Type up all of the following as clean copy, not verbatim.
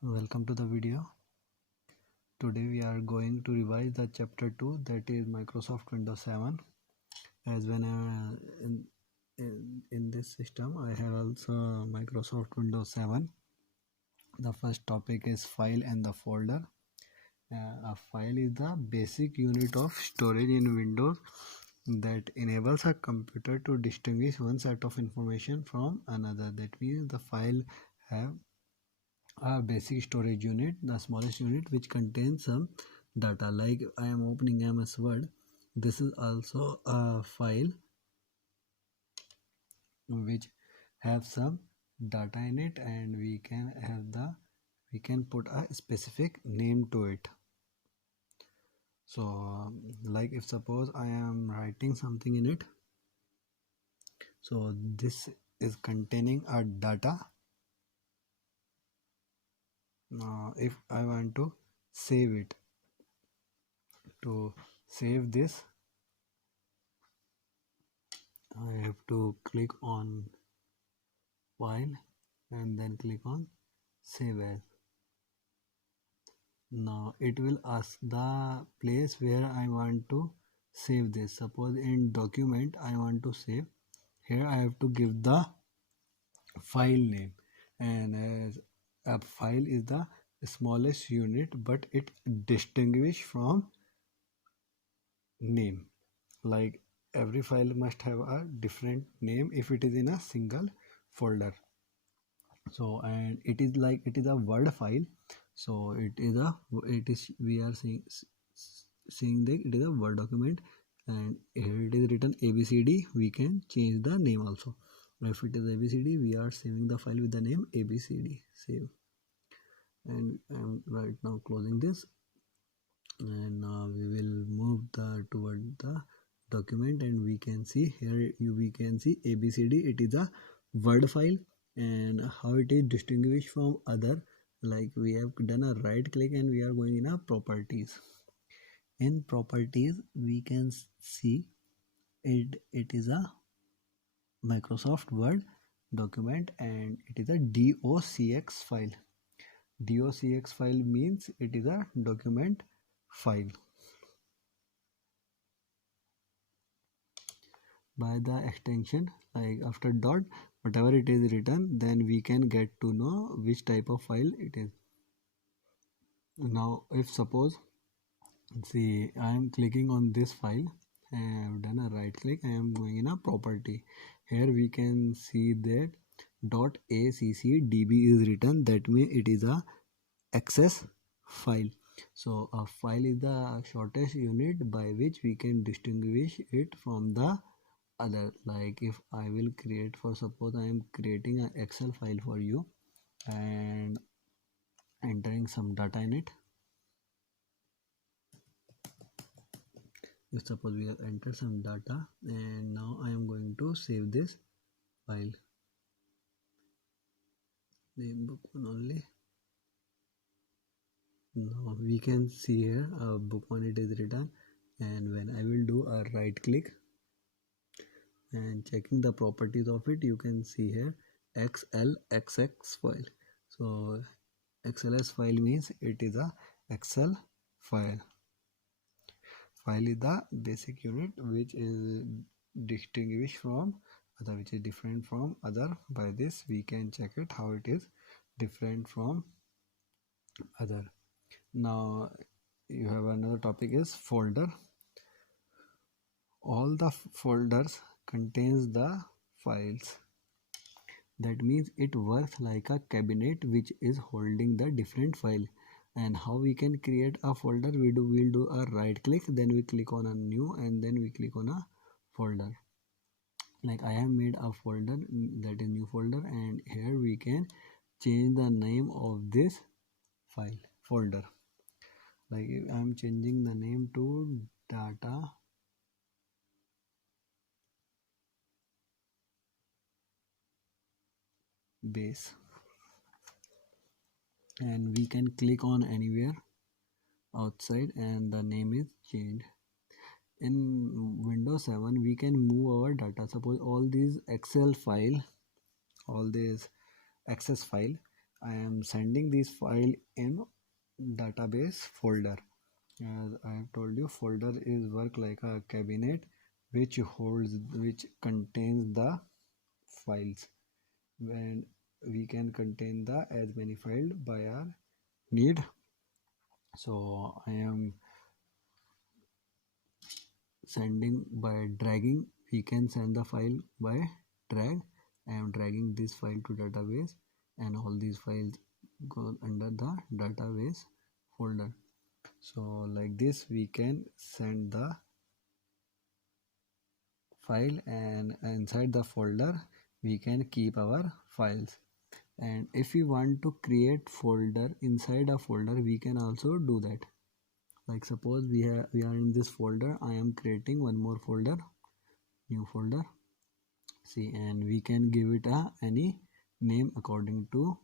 Welcome to the video. Today we are going to revise the chapter 2, that is Microsoft Windows 7. As when in this system I have also Microsoft Windows 7. The first topic is file and the folder. A file is the basic unit of storage in Windows that enables a computer to distinguish one set of information from another. That means the file have a basic storage unit, the smallest unit, which contains some data. Like I am opening MS Word, this is also a file which have some data in it, and we can put a specific name to it. So like if suppose I am writing something in it, so this is containing a data. Now if I want to save it, to save this I have to click on file and then click on save as. Now it will ask the place where I want to save this. Suppose in document I want to save, here I have to give the file name, and as a file is the smallest unit, but it distinguish from name. Like every file must have a different name if it is in a single folder. So and it is like it is a Word file, so it is we are seeing that it is a Word document, and here it is written ABCD. We can change the name also. If it is ABCD, we are saving the file with the name ABCD. Save, and I am right now closing this, and now we will move toward the document, and we can see here we can see ABCD. It is a Word file, and how it is distinguished from other, like we have done a right click and we are going in a properties. In properties we can see it is a Microsoft Word document, and it is a docx file. Docx file means it is a document file. By the extension, like after dot, whatever it is written, then we can get to know which type of file it is. Now if suppose, see, I am clicking on this file, I have done a right click, I am going in a property. Here we can see that .accdb is written, that means it is a access file. So a file is the shortest unit by which we can distinguish it from the other. Like if I will create, for suppose I am creating an Excel file for you and entering some data in it. If suppose we have entered some data, and now I am going to save this file, name book one only. Now we can see here book one, it is written, and when I will do a right click and checking the properties of it, you can see here XLXX file. So XLS file means it is a Excel file. File is the basic unit which is distinguished from other, which is different from other. By this we can check it how it is different from other. Now you have another topic is folder. All the folders contains the files. That means it works like a cabinet which is holding the different file. And how we can create a folder, we'll do a right click, then we click on a new, and then we click on a folder. Like I have made a folder, that is new folder, and here we can change the name of this file folder. Like I am changing the name to data base, and we can click on anywhere outside and the name is changed. In Windows 7 we can move our data. Suppose all these Excel file, all these access file, I am sending this file in database folder. As I have told you, folder is work like a cabinet which contains the files, and we can contain the as many files by our need. So I am sending by dragging. We can send the file by drag. I am dragging this file to database, and all these files go under the database folder. So like this we can send the file, and inside the folder we can keep our files. And if we want to create folder inside a folder, we can also do that. Like suppose we are in this folder, I am creating one more folder, new folder. See, and we can give it a any name according to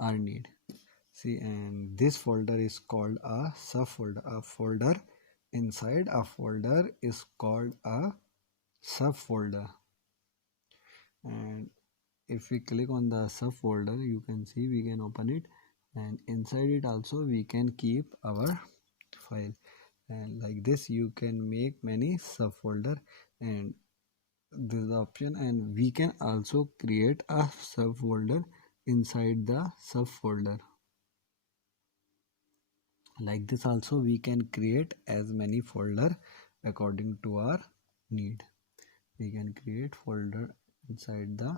our need. See, and this folder is called a subfolder. A folder inside a folder is called a subfolder. And if we click on the subfolder, you can see we can open it, and inside it also we can keep our file. And like this you can make many subfolder, and this is the option. And we can also create a subfolder inside the subfolder. Like this also we can create as many folder according to our need. We can create folder inside the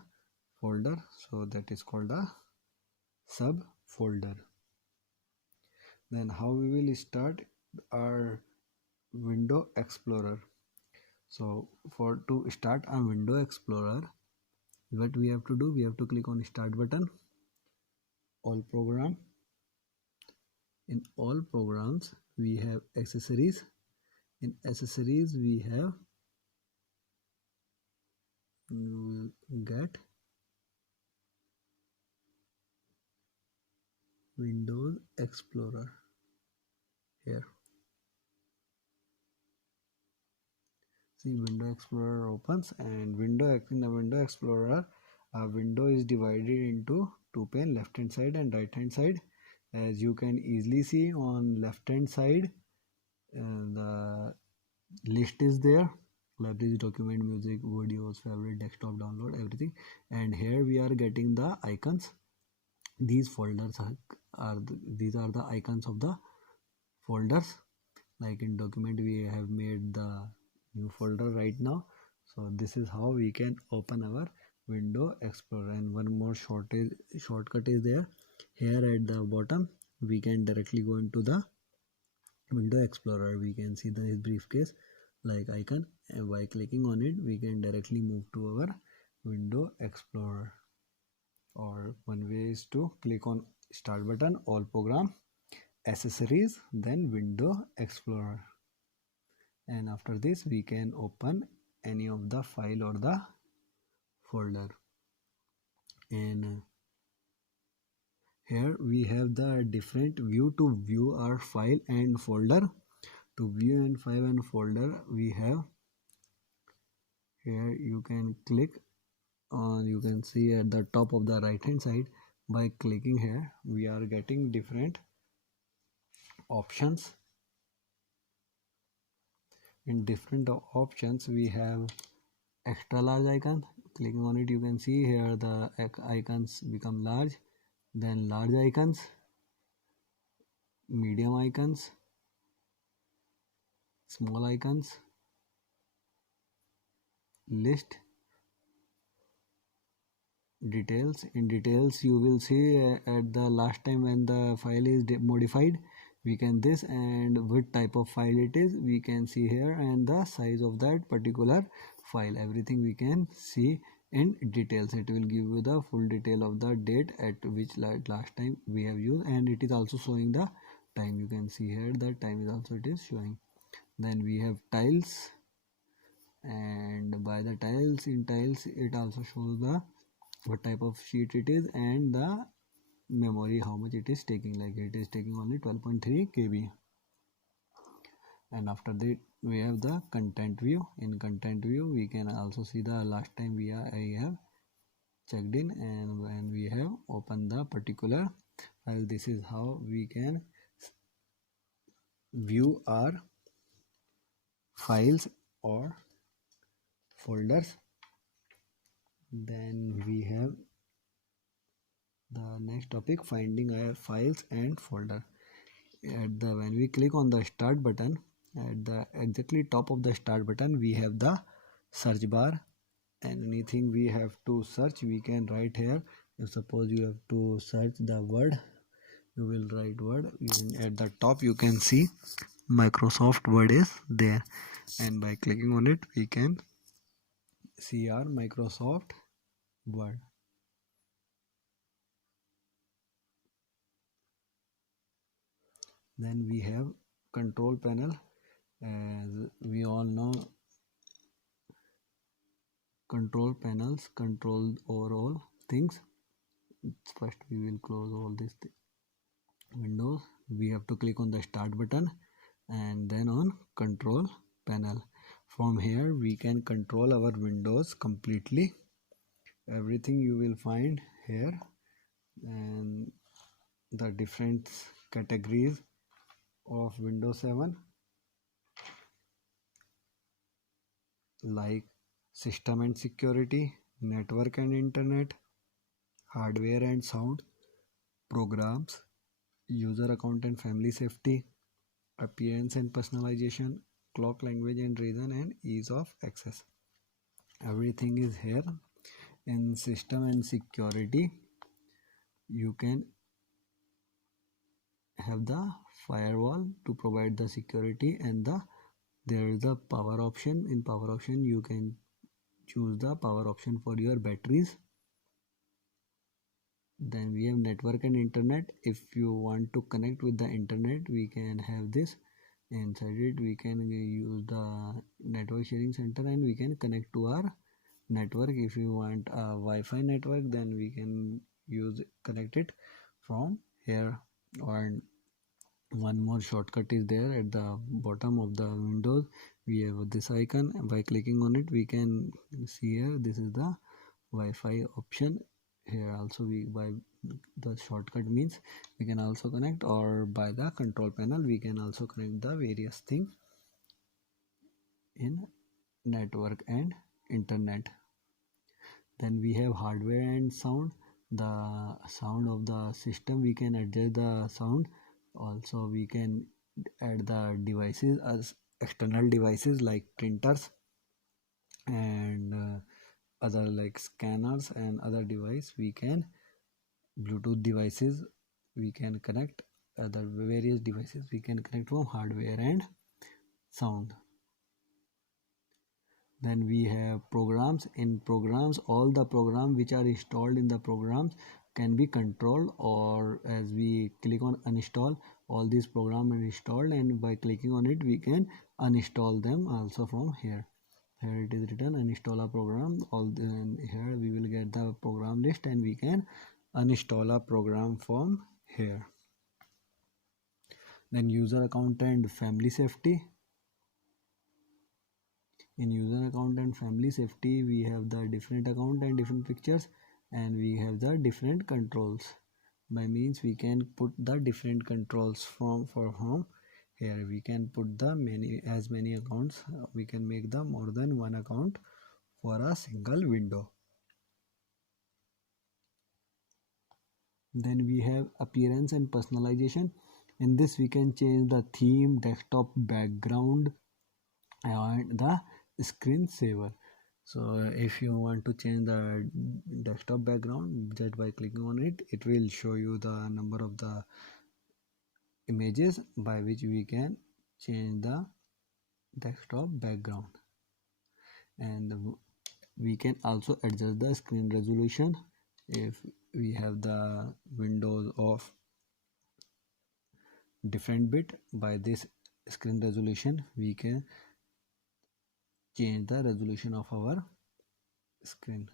folder, so that is called a subfolder. Then how we will start our window explorer. So for to start a window explorer, what we have to do, we have to click on start button, all program. In all programs we have accessories. In accessories we have, you will get Windows Explorer here. See, Window Explorer opens, and in the Window Explorer, a window is divided into two pane, left hand side and right hand side. As you can easily see on left hand side, the list is there: libraries, document, music, videos, favorite, desktop, download, everything. And here we are getting the icons. These folders these are the icons of the folders. Like in document we have made the new folder right now. So this is how we can open our Window Explorer. And one more shortcut is there. Here at the bottom we can directly go into the Window Explorer. We can see the briefcase like icon, and by clicking on it we can directly move to our Window Explorer. Or one way is to click on start button, all program, accessories, then Window Explorer. And after this we can open any of the file or the folder. And here we have the different view to view our file and folder. To view and file and folder, we have here, you can click on, you can see at the top of the right hand side, by clicking here we are getting different options. In different options we have extra large icon. Clicking on it you can see here the icons become large, then large icons, medium icons, small icons, list, details. In details you will see at the last time when the file is modified, we can this, and what type of file it is we can see here, and the size of that particular file, everything we can see in details. It will give you the full detail of the date at which last time we have used, and it is also showing the time. You can see here the time is also it is showing. Then we have tiles, and by the tiles, in tiles it also shows the what type of sheet it is and the memory how much it is taking. Like it is taking only 12.3 KB. And after that we have the content view. In content view we can also see the last time I have checked in, and when we have opened the particular file, this is how we can view our files or folders. Then we have the next topic, finding our files and folder. At the when we click on the start button, at the exactly top of the start button, we have the search bar, and anything we have to search we can write here. If suppose you have to search the word, you will write word. At the top you can see Microsoft Word is there, and by clicking on it we can see our Microsoft Word. Then we have control panel. As we all know, control panels control overall things. First we will close all these windows. We have to click on the start button and then on control panel. From here we can control our windows completely. Everything you will find here, and the different categories of Windows 7 like system and security, network and internet, hardware and sound, programs, user account and family safety, appearance and personalization, clock language and reason, and ease of access. Everything is here. In system and security, you can have the firewall to provide the security, and there is a power option. In power option you can choose the power option for your batteries. Then we have network and internet. If you want to connect with the internet, we can have this. Inside it we can use the network sharing center, and we can connect to our network. If you want a Wi-Fi network, then we can connect it from here. Or one more shortcut is there at the bottom of the windows. We have this icon. By clicking on it we can see here, this is the Wi-Fi option. Here also we, by the shortcut means we can also connect, or by the control panel we can also connect the various things in network and internet. Then we have hardware and sound. The sound of the system, we can adjust the sound. Also we can add the devices as external devices like printers and other like scanners and other device. We can Bluetooth devices we can connect, other various devices we can connect from hardware and sound. Then we have programs. In programs, all the programs which are installed in the programs can be controlled, or as we click on uninstall, all these programs are installed, and by clicking on it we can uninstall them also from here. Here it is written uninstall a program. Here we will get the program list, and we can uninstall a program from here. Then user account and family safety. In user account and family safety, we have the different account and different pictures, and we have the different controls. By means we can put the different controls for home. Here we can put the many accounts. We can make the more than one account for a single window. Then we have appearance and personalization. In this we can change the theme, desktop background, and the screensaver. So if you want to change the desktop background, just by clicking on it, it will show you the number of the images by which we can change the desktop background. And we can also adjust the screen resolution. If we have the windows of different bit, by this screen resolution we can change the resolution of our screen.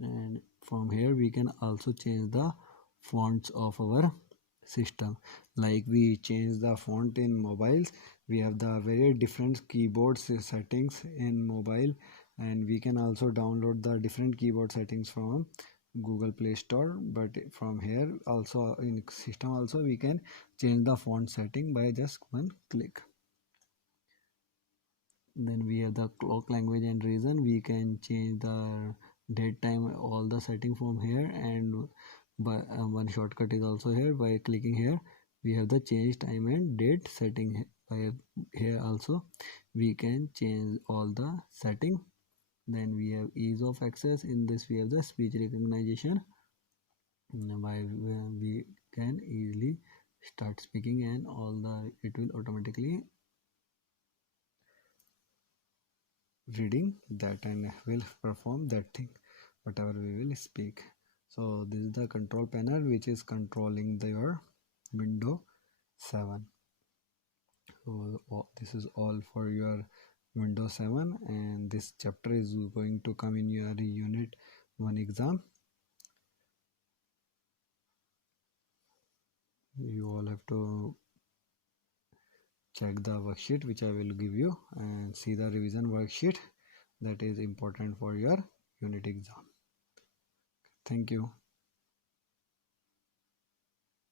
And from here we can also change the fonts of our system. Like we change the font in mobiles, we have the very different keyboard settings in mobile, and we can also download the different keyboard settings from Google Play Store. But from here also, in system also, we can change the font setting by just one click. Then we have the clock language and region. We can change the date time, all the setting from here, and by one shortcut is also here. By clicking here, we have the change time and date setting. By here also we can change all the setting. Then we have ease of access. In this we have the speech recognition, by we can easily start speaking, and all the it will automatically reading that and will perform that thing whatever we will speak. So this is the control panel which is controlling your Windows 7. So this is all for your Windows 7, and this chapter is going to come in your unit 1 exam. You all have to check the worksheet which I will give you, and see the revision worksheet that is important for your unit exam. Thank you.